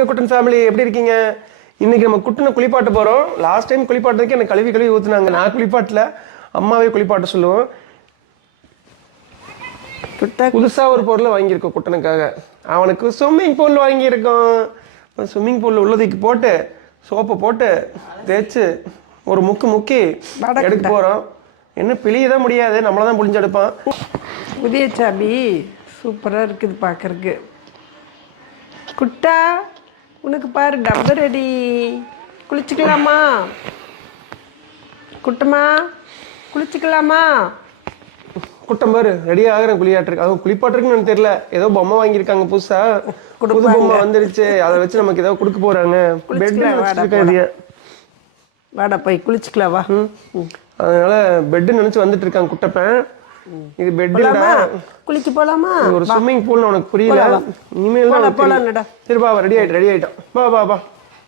வாங்க குட்டன் ஃபேமிலி, எப்படி இருக்கீங்க? இன்னைக்கு நம்ம குட்டனை குளிப்பாட்ட போறோம். லாஸ்ட் டைம் குளிப்பாட்டுறதுக்கு எனக்கு கழுவி ஊத்துனாங்க. நான் குளிப்பாட்டல, அம்மாவே குளிப்பாட்ட சொல்லுவோம். புதுசா ஒரு பொருளை வாங்கியிருக்கோம் குட்டனுக்காக. அவனுக்கு ஸ்விம்மிங் பூல் வாங்கியிருக்கோம். ஸ்விம்மிங் பூல்ல உள்ளதுக்கு போட்டு சோப்பை போட்டு தேய்ச்சி ஒரு முக்கி எடுக்க போறோம். என்ன பிழியதான் முடியாது, நம்மளதான் புளிஞ்சு எடுப்பான். புதிய சாபி சூப்பராக இருக்குது பார்க்கறக்கு. குட்டா உனக்கு பாரு டப்பா ரெடி. குளிச்சுக்கலாமா குட்டம்மா? குளிச்சுக்கலாமா? குட்டம் பாரு ரெடி ஆகிறேன் குளியாட்டுருக்கு. அவங்க குளிப்பாட்டுருக்குன்னு தெரியல, ஏதோ பொம்மை வாங்கியிருக்காங்க புதுசா, புது பொம்மை வந்துருச்சு. அதை வச்சு நமக்கு ஏதோ கொடுக்க போறாங்க. வாடா போய் குளிச்சுக்கலாம் வா. அதனால பெட்டு நினைச்சு வந்துட்டு இருக்காங்க குட்டப்பன். இது பெட் குளிக்க போலாமா? ஒரு ஸ்விம்மிங் பூல் உனக்கு புரியல, இனிமேல் தான். சரி வா, ரெடி ஆயிட்டோம். வா வா வா,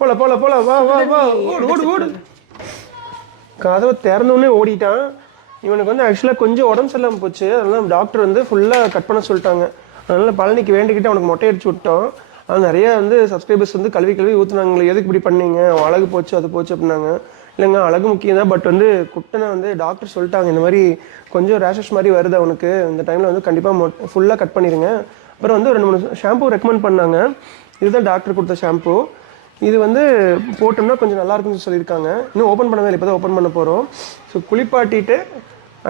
போல போல போல, வா வா வா, ஓடு ஓடு ஓடு. கதவை திறந்தோடனே ஓடிட்டான். இவனுக்கு வந்து ஆக்சுவலாக கொஞ்சம் உடம்பு சரியில்லாமல் போச்சு. அதனால டாக்டர் வந்து ஃபுல்லாக கட் பண்ண சொல்லிட்டாங்க. அதனால பழனிக்கு வேண்டிக்கிட்டு அவனுக்கு மொட்டை அடிச்சு விட்டோம். அது நிறைய வந்து சப்ஸ்கிரைபர்ஸ் வந்து கழுவி ஊற்றுனாங்களே, எதுக்கு இப்படி பண்ணீங்க, அழகு போச்சு அது போச்சு அப்படின்னாங்க. இல்லைங்க, அழகு முக்கியம் தான், பட் வந்து குட்டனை வந்து டாக்டர் சொல்லிட்டாங்க இந்த மாதிரி கொஞ்சம் ரேஷஸ் மாதிரி வருது அவனுக்கு, இந்த டைமில் வந்து கண்டிப்பாக ஃபுல்லாக கட் பண்ணிடுங்க. அப்புறம் வந்து 2-3 ஷாம்பு ரெக்கமெண்ட் பண்ணாங்க. இதுதான் டாக்டர் கொடுத்த ஷாம்பு. இது வந்து போட்டோம்னா கொஞ்சம் நல்லா இருக்குன்னு சொல்லியிருக்காங்க. இன்னும் ஓப்பன் பண்ணவே இல்லை, இப்போ தான் ஓப்பன் பண்ண போகிறோம். ஸோ குளிப்பாட்டிட்டு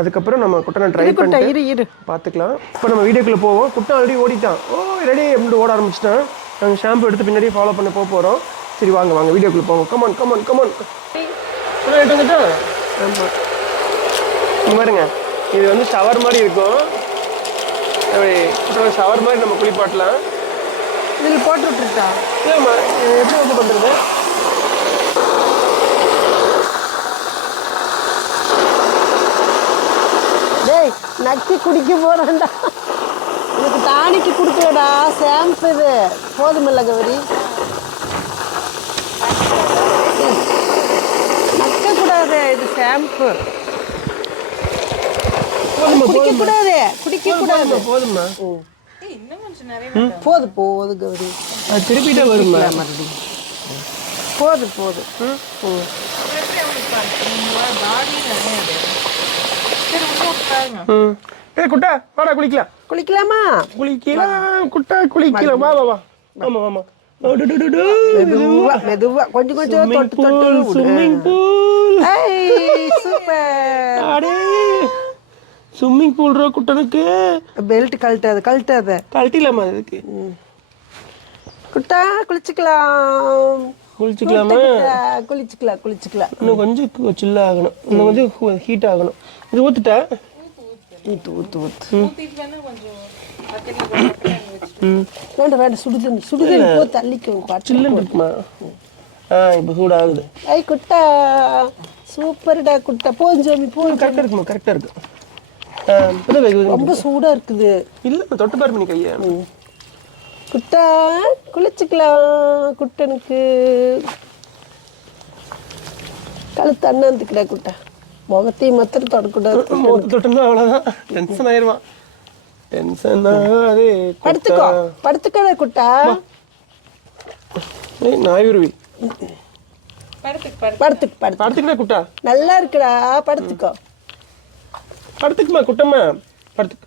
அதுக்கப்புறம் நம்ம குட்டனை ட்ரை பண்ணிட்டு பார்த்துக்கலாம். இப்போ நம்ம வீடியோக்குள்ளே போவோம். குட்டன் ஆல்ரெடி ஓடிட்டான். ரெடி அப்படின்னு ஓட ஆரம்பிச்சிட்டான். நாங்கள் ஷாம்பு எடுத்து பின்னாடியே ஃபாலோ பண்ண போகிறோம். சரி வாங்க வாங்க வீடியோக்குள்ளே போவோம். Come on come on come on. ஆமாம், பாருங்க, இது வந்து ஷவர் மாதிரி இருக்கும். அப்படி ஷவர் மாதிரி நம்ம குளிப்பாட்டலாம். இதில் போட்டு விட்டுருக்கா? இல்லைம்மா, எப்படி வந்து பண்ணுறது? டேய், நக்கி குடிக்க போகிறேன்டா. எனக்கு டானிக்கு கொடுக்கலடா, ஷாம்பு இது போதுமில்ல கௌரி. நக்கக்கூடாது, இது ஷாம்பு. குடிக்கக்கூடாது, குடிக்கக்கூடாது. போதும்மா, போது கௌரி. திருப்பிட்டே வருமா மறுபடியும்? போது. குட்டா வாடா குளிக்கலாம். குளிக்கலாமா? குளிக்கலாம் குட்டா, குளிக்கலாம். வா வா வா. ஆமா ஆமா, மெதுவா கொஞ்சம் கொஞ்சம் தொட்டு ஸ்விம்மிங் பூல். சூப்பர். அடே ஸ்விம்மிங் பூல் ரோ குட்டனுக்கு. பெல்ட் கழட்டாத. கழட்டிலாமா அதுக்கு? குட்டா குளிச்சுக்கலாமா? குளிச்சுக்கலாம். இன்னும் கொஞ்சம் சில்ல ஆகணும், இன்னும் கொஞ்சம் ஹீட் ஆகணும். இது ஊத்துட்டா? ஊத்து. வேண்டாம், சுடுதண்ணி போ, தள்ளிக்கும். சில்லுன்னு இருக்குமா? இப்போ சூடாகுது. ஐ குட்டா சூப்பர்டா குட்டா. போஞ்சாமி போ. கரெக்டாக இருக்குமா? கரெக்டாக இருக்கு. ரொம்ப சூடா இருக்குது. இல்லை, தொட்டு பாரு பண்ணி கையா. குட்டா குளிச்சுக்கலாம். குட்டனுக்கு கழுத்து அண்ணாந்துக்குடா குட்டா. முகத்தையும் மாத்திரம் தொடக்கூடாது. முகத்தை தொட்டோம்னா அவ்வளோதான், டென்ஷன் ஆயிடுவான். டென்ஷன் ஆகாதே. படுத்துக்கடா குட்டா. நாயுருவி படுத்துக்கடா குட்டா. நல்லா இருக்குடா, படுத்துக்கோ. படுத்துக்குமா குட்டம்மா, படுத்துக்கு.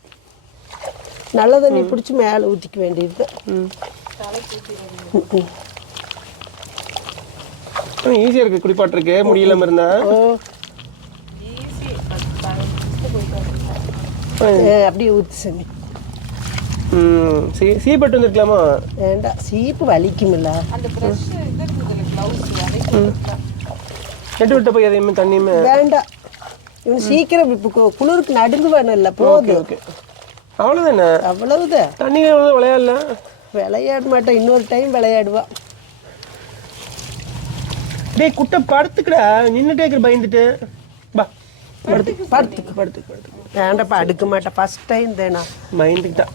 நல்ல தண்ணி பிடிச்சி மேலே ஊற்றிக்க வேண்டியது. ஈஸியாக இருக்குது குளிப்பாட்டுருக்கு, முடியலாம இருந்தா. அப்படியே ஊற்றி சாமி. சீப்பட்டு வந்துருக்கலாமா? வேண்டாம், சீப்பு வலிக்குமில்ல. நெட்டு விட்ட போய் எதையுமே தண்ணியுமே வேண்டாம். இவன் சீக்கிரம் இப்போ குளிருக்கு நடுங்கு வேணும் இல்லை? போகுது. ஓகே, அவ்வளோதானே? அவ்வளவுதான். தண்ணி விளையாடல, விளையாட மாட்டேன். இன்னொரு டைம் விளையாடுவா. டேய் குட்டை படுத்துக்கடா, நின்றுட்டே இருக்கிற பயந்துட்டு. பா படுத்துக்கு. வேண்டாப்பா, அடுக்க மாட்டேன். ஃபர்ஸ்ட் டைம் தானா மைண்டுக்கிட்டா.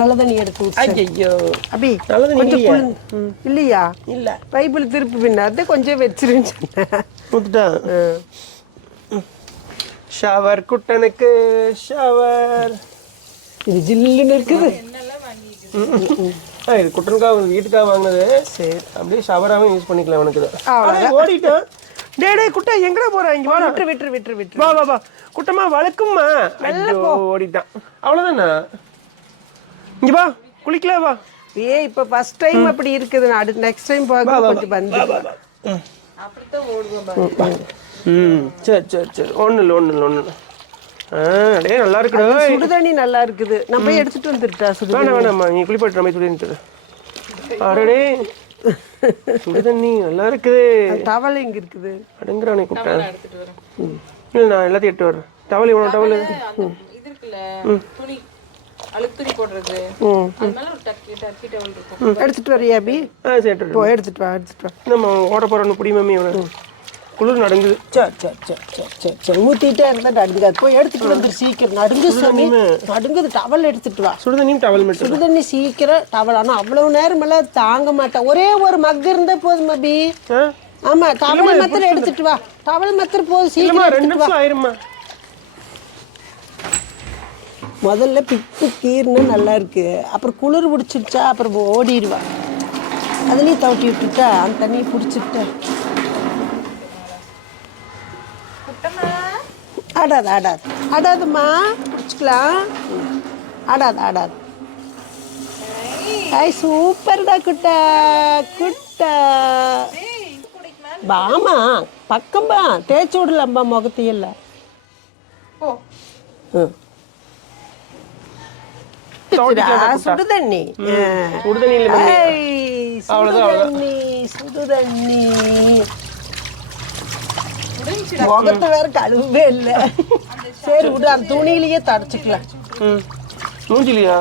நல்ல தண்ணி எடுத்து ஐயோ அப்படி நல்ல தண்ணி இல்லையா? இல்லை, பைபிள் திருப்பி பின்னாது கொஞ்சம் வச்சிருந்துச்சு. ஊத்துட்டா. Shower குட்டனுக்கு shower. இது ஜில்லுன்னு இருக்குது. இது குட்டனுக்காக வீட்டுக்காக வாங்கினது. சரி அப்படியே ஷவராகவும் யூஸ் பண்ணிக்கலாம் உனக்கு. அவ்வளோதான். ஓடிட்டேன். டே குட்டா எங்கடா போற? இங்க வா. விட்டுரு வா வா வா. குட்டமா வளக்கும்மா. ஓடிட்டான். அவ்வளோதானே. இங்க வா குளிக்கலாம் வா. இப்போ ஃபர்ஸ்ட் டைம் அப்படி இருக்குது. நான் அடுத்து நெக்ஸ்ட் டைம் பார்க்க கொஞ்சம் வந்து அப்படித்தான் ஓடுவேன். சரி ஒன்றும் இல்லை. அடே நல்லா இருக்குடா. சுடுதண்ணி நல்லா இருக்குது. நான் போய் எடுத்துட்டு வந்துட்டா. வேணாம்மா நீ குளிப்பாட்டு நம்ம சுடுதண்ணி. அடடே சுடுதண்ணி நல்லா இருக்குது. டவல் எங்க இருக்குது? அடங்குறானே கூப்பிட்டேன். இல்லை நான் எல்லாத்தையும் எடுத்து வரேன். டவல் இவ்வளோ டவல் இது இருக்குல்ல துணி அழுக்கு துணி போடுறது. அதனால ஒரு டர்க்கி டவல் இருக்கும். எடுத்துட்டு வரியா அபி? சரி எடுத்துட்டு வா. நம்ம ஓட போகிறோன்னு புடி மம்மி அவனை. குளிர் நடுங்குது. சரி ஊற்றிட்டே இருந்தால் நடுங்காது. போய் எடுத்துட்டு வந்துரு சீக்கிரம். நடுங்குது. டவல் எடுத்துட்டு வா. சுடுதண்ணியும் டவல் மட்டும். சுடுதண்ணி சீக்கிரம் டவல். ஆனால் அவ்வளவு நேரமெல்லாம் தாங்க மாட்டேன். ஒரே ஒரு மக் இருந்தா போதும் அபி. ஆமா டவல் மாத்திரம் எடுத்துட்டு வா. டவல் மாத்திரம் போதும். சீக்கிரம் 2 நிமிஷம் ஆயிருமா. முதல்ல பிக்கு கீர்னு நல்லா இருக்கு. அப்புறம் குளிர் பிடிச்சிருச்சா அப்புறம் ஓடிடுவா. அதுலேயும் தவட்டி விட்டுட்டா அந்த தண்ணியை பிடிச்சிட்டா. ஆடாதுமா. பிடிச்சிக்கலாம். ஆடாது. சூப்பர்டா குட்டா. பாமா பக்கம்பா தேய்ச்சி விடலாம்பா முகத்தையில்ல. சுடுதண்ணி முகத்தை வேற கழுவே இல்லை. சரி விடு. அந்த துணியிலேயே தடைச்சிக்கலாம். மூஞ்சிலியா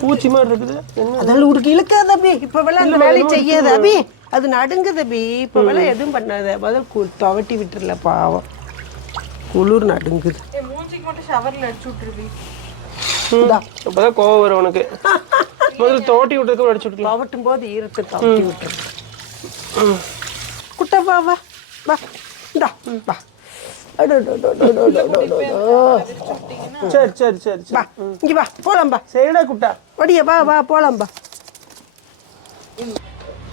பூச்சி மாதிரி இருக்குது. அதெல்லாம் உடுக்கு இழுக்காது அபி. இப்ப வேலை அந்த வேலையை செய்யாது அபி. அது நடுங்குது அபி. இப்ப வேலை எதுவும் பண்ணாத. முதல் துவட்டி விட்டுருல பாவம். குளிர் நடுங்குது. மூஞ்சிக்கு மட்டும் ஷவர்ல அடிச்சு விட்டுருவி. அப்பதான் கோவம் வரும் உனக்கு. முதல்ல தோட்டி விட்டுறதுக்கு அடிச்சு விட்டுருலாம். துவட்டும் போது ஈரத்தை தவட்டி விட்டுரு. குட்டா வா வா வா. இந்தா வா. சரி வா இங்க வா போலாம்பா. சரிடா குட்டா. வடியா வா போலாம்பா.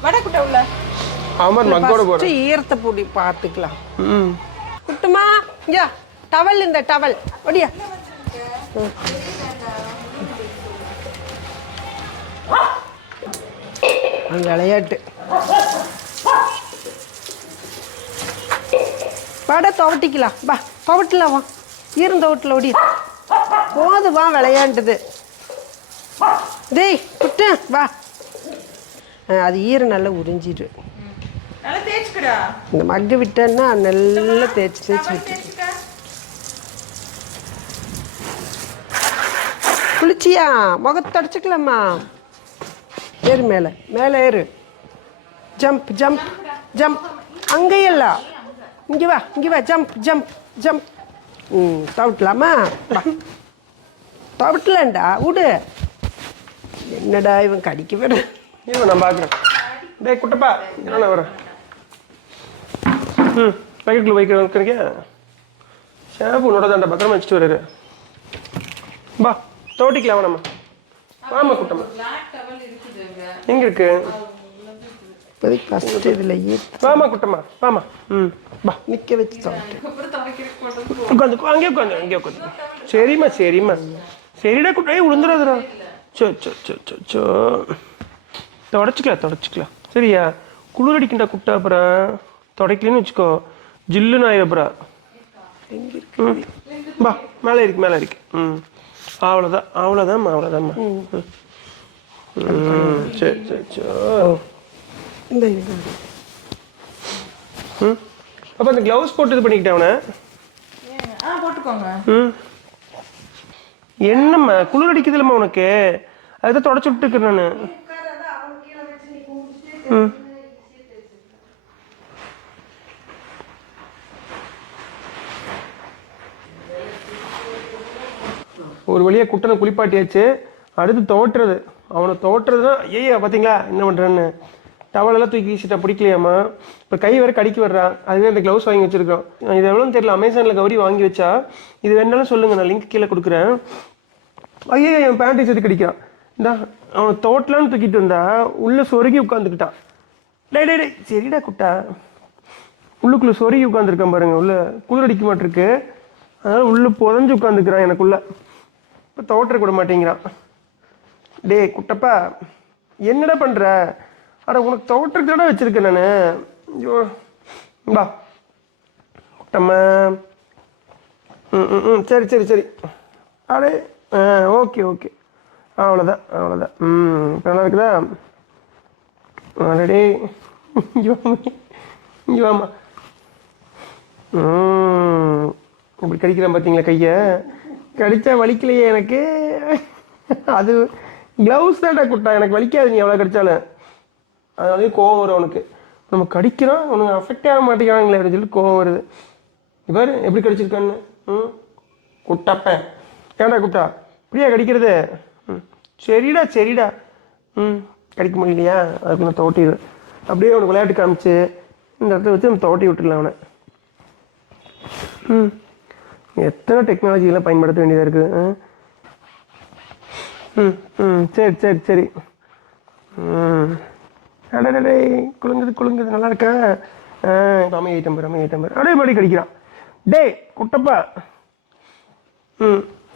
வட குட்டா உள்ள. ஆமா மக்கோட போறேன். ஈரத்தை பூடி பார்த்துக்கலாம். குட்டுமா இங்க டவல். இந்த டவல் வடியா. அந்த விளையாட்டு வடை துவட்டிக்கலாம். வா துவட்டலாம். வா ஈரம் துவட்டல ஓடி போது. வா விளையாண்டுது. டேய் குட்டு வா. அது ஈரம் நல்லா உறிஞ்சிடு. இந்த மக்கு விட்டேன்னா நல்லா தேய்ச்சி விட்டு. குளிச்சியா? முகத்தை அடிச்சுக்கலாமா? ஏறு மேலே ஏறு. ஜம்ப். அங்கேயெல்லாம் இங்கே வா. ஜம்ப். தவிட்டலாமா? தவிட்டலாண்டா விடு. என்னடா இவன் கடிக்க விட. நான் பார்க்குறேன். டே குட்டப்பா என்ன வரேன். பேக்கெட்டில் வைக்கிறேன். ஷாம்பு நோட தாண்டா பத்திரமா வச்சுட்டு வர்றாரு. பா தோட்டிக்கலாம் நம்ம. வாமா குட்டம்மா. எங்க இருக்கு? வாமா குட்டம்மா வாமா. பா நிற்க வச்சு உட்காந்து அங்கே உட்காந்து. சரிம்மா சரிடா குட்டை விழுந்துடாதுடா. சோ தொடச்சிக்கலாம். சரியா? குளிர் அடிக்கின்ற குட்டை அப்புறம் தொடக்கலன்னு வச்சுக்கோ. ஜில்லுன்னு ஆயிடும் அப்புறம். பா மேலே இருக்கு. அவ்வளோதாம்மா. சரி. அப்போ அந்த க்ளவுஸ் போட்டு இது பண்ணிக்கிட்டேன் அவனை. போட்டுக்கோங்க. என்னம்மா குளிர் அடிக்குதுல்லம்மா உனக்கு? அதுதான் தொடச்சி விட்டுருக்கேன் நான். ஒரு வழியாக குட்டனை குளிப்பாட்டியாச்சு. அடுத்து துவட்டுறது. அவனை துவட்டுறது தான். ஐயா பார்த்தீங்களா என்ன பண்ணுறான்னு. டவலெல்லாம் தூக்கி வீசிட்டா பிடிக்கலையாம்மா. இப்போ கை வேறு கடிக்க வர்றான். அதுவே அந்த க்ளவுஸ் வாங்கி வச்சுருக்கோம். இது எவ்வளோன்னு தெரியல. அமேசானில் கௌரி வாங்கி வச்சா. இது வேணாலும் சொல்லுங்கள், நான் லிங்க் கீழே கொடுக்குறேன். ஐயா என் பேண்ட் சேர்த்து கடிக்கிறான். இந்தா அவனை தோட்டலான்னு தூக்கிட்டு வந்தா உள்ளே சொருகி உட்காந்துக்கிட்டான். டே டே டே சரிடா குட்டா. உள்ளுக்குள்ளே சொருகி உட்காந்துருக்கான் பாருங்க. உள்ளே குளிர் அடிக்க மாட்டிருக்கு, அதனால் உள்ளே புதஞ்சு உட்காந்துக்கிறான் எனக்குள்ளே. இப்போ தோட்டரை கூட மாட்டேங்கிறான். டே குட்டப்பா என்னடா பண்ணுற? அட உனக்கு தோட்டருக்கு தானே வச்சுருக்கேன் நான். ஐயோ பா குட்டம்மா. சரி சரி சரி. அடே ஓகே ஓகே, அவ்வளோதான் அவ்வளோதான். இப்போ நல்லா இருக்குதா? ஆல்ரெடி இங்கே வாமா. இப்படி கடிக்கிறேன் பார்த்தீங்களா கையை? கடித்தா வலிக்கலையே எனக்கு. அது க்ளவுஸ் தான்டா குட்டா, எனக்கு வலிக்காது நீ எவ்வளோ கடித்தாலும். அதனாலே கோவம் வரும் அவனுக்கு. நம்ம கடிக்கிறோம் அவனுக்கு அஃபெக்ட் ஆக மாட்டேங்கிறாங்களே அப்படின்னு சொல்லிட்டு கோவம் வருது. இவர் எப்படி கடிச்சிருக்கான்னு. குட்டப்பேன் ஏன்டா குட்டா இப்படியா கடிக்கிறது? சரிடா சரிடா. கடிக்க முடியலையா? அதுக்கு நான் தோட்டிடுவேன். அப்படியே அவனுக்கு விளையாட்டு காமிச்சு இந்த இடத்துல வச்சு நம்ம தோட்டி விட்டுடலாம் அவனை. எத்தனை டெக்னாலஜிலாம் பயன்படுத்த வேண்டியதாக இருக்குது. சரி சரி சரி. அடடே குலுங்குது குலுங்குது, நல்லா இருக்கா? இப்போ அமையிட்டம் பேர் அமையிட்டம் பேர். அடே மறுபடி கடிக்கிறான். டே குட்டப்பா.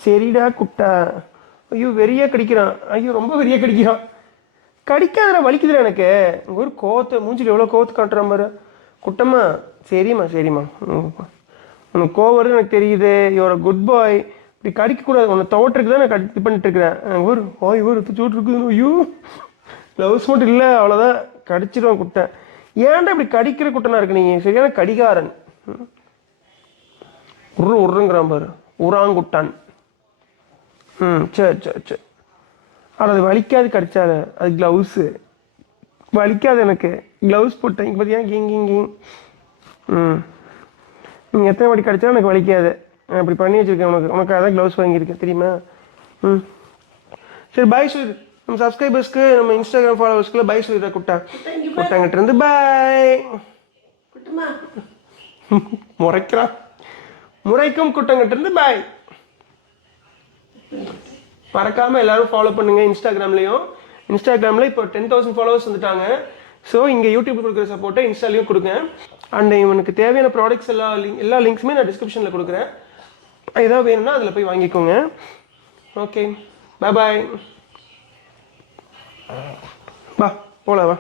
சரிடா குட்டா. ஐயோ வெறியாக கடிக்கிறான். ஐயோ ரொம்ப வெறியாக கடிக்கிறான். கடிக்காதடா வலிக்குதுடா எனக்கு. ஒரு கோவத்தை மூஞ்சில் எவ்வளோ கோவத்தை காட்டுறான் பாரு. குட்டம்மா சரிம்மா சரிம்மா. உனக்கு கோவம் வருது எனக்கு தெரியுது. யுவர் குட் பாய். இப்படி கடிக்கக்கூடாது. உன்னை தோட்டருக்கு தான் நான் இது பண்ணிட்டு இருக்கிறேன். ஒரு ஓய் ஒரு சூட்டு இருக்குது. ஐயோ க்ளவுஸ் மட்டும் இல்லை அவ்வளோதான், கடிச்சிடுவான் குட்டை. ஏன்டா இப்படி கடிக்கிற குட்டனா இருக்கு? நீங்கள் சரியான கடிகாரன். உருங்கிறான் பாரு, உராங்குட்டான். சரி சரி சரி. ஆனால் அது வலிக்காது கடிச்சால, அது க்ளவுஸு வலிக்காது எனக்கு. க்ளவுஸ் போட்டேன் இங்கே பார்த்தீங்கன்னா கிங் கிங் கிங். நீங்கள் எத்தனை வாட்டி கடிச்சாலும் எனக்கு வலிக்காது. நான் இப்படி பண்ணி வச்சுருக்கேன் உனக்கு. உனக்கு அதான் க்ளவுஸ் வாங்கியிருக்கேன் தெரியுமா? சரி பாய் சொல்லு நம்ம சப்ஸ்கிரைபர்ஸ்க்கு, நம்ம இன்ஸ்டாகிராம் ஃபாலோவர்ஸ்க்குலாம் பாய் சொல்லிடுறா குட்டா. குட்டாங்கிட்ட இருந்து பாய். முறைக்கிறான். முறைக்கும் குட்டங்கிட்ட இருந்து பாய். மறக்காமல் எல்லாரும் ஃபாலோ பண்ணுங்கள் இன்ஸ்டாகிராம்லேயும். இன்ஸ்டாகிராமில் இப்போ 10,000 ஃபாலோவர்ஸ் வந்துட்டாங்க. ஸோ இங்கே யூடியூப் கொடுக்குற சப்போர்ட்டை இன்ஸ்டாலையும் கொடுங்க. அண்ட் இவனுக்கு தேவையான ப்ராடக்ட்ஸ் எல்லா லிங்க்ஸுமே நான் டிஸ்கிரிப்ஷனில் கொடுக்குறேன். ஏதாவது வேணும்னா அதில் போய் வாங்கிக்கோங்க. ஓகே பாய் பாய். வா போகலாம் வா.